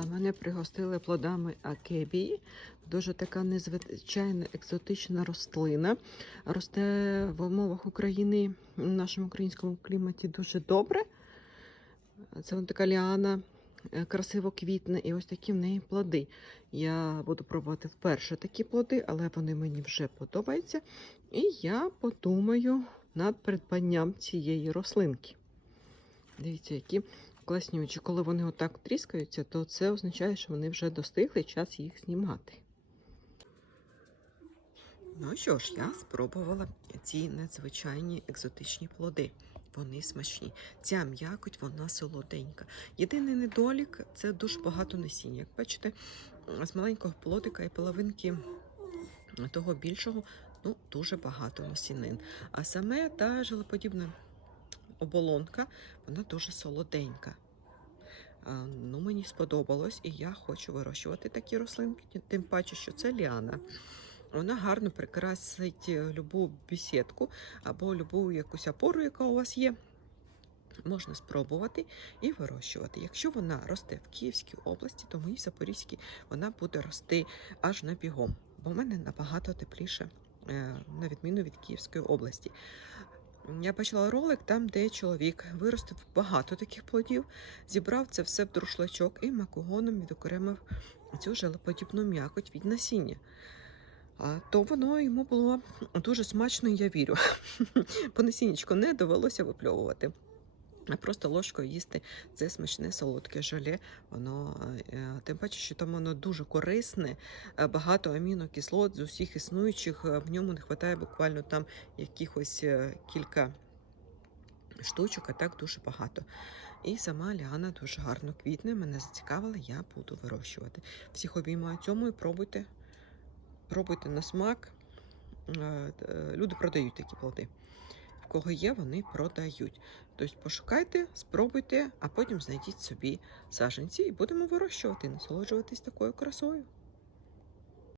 А Мене пригостили плодами акебії. Дуже така незвичайна екзотична рослина. Росте в умовах України в нашому українському кліматі дуже добре. Це вона така ліана, е, красиво квітне, і ось такі в неї плоди. Я буду пробувати вперше такі плоди, але вони мені вже подобаються. І я подумаю над придбанням цієї рослинки. Дивіться, які класнючі. Коли вони отак тріскаються, то це означає, що вони вже достигли час їх знімати. Ну що ж, я спробувала ці надзвичайні екзотичні плоди. Вони смачні. Ця м'якоть, вона солоденька. Єдиний недолік це дуже багато насіння. Як бачите, з маленького плодика і половинки того більшого ну, дуже багато насінин. А саме та желеподібна оболонка, вона дуже солоденька. Ну, мені сподобалось, і я хочу вирощувати такі рослинки, тим паче, що це ліана. Вона гарно прикрасить е, любу бесідку або любу якусь опору, яка у вас є. Можна спробувати і вирощувати. Якщо вона росте в Київській області, то в Запорізькій вона буде рости аж на бігом, бо в мене набагато тепліше, е, на відміну від Київської області. Я бачила ролик там, де чоловік виростив багато таких плодів, зібрав це все в друшлачок і макогоном відокремив цю желеподібну м'якоть від насіння. А, то воно йому було дуже смачно, я вірю. Бо насіннячко не довелося випльовувати. Просто ложкою їсти це смачне солодке желе. Воно е, тим паче, що там воно дуже корисне, е, багато амінокислот з усіх існуючих. е, В ньому не вистачає буквально там якихось кілька штучок, а так дуже багато. І сама Ліана дуже гарно квітне. Мене зацікавила, я буду вирощувати. Всіх обіймаю цьому і пробуйте. Пробуйте на смак. Люди продають такі плоди. Кого є, вони продають. Тобто пошукайте, спробуйте, а потім знайдіть собі саженці і будемо вирощувати, насолоджуватись такою красою.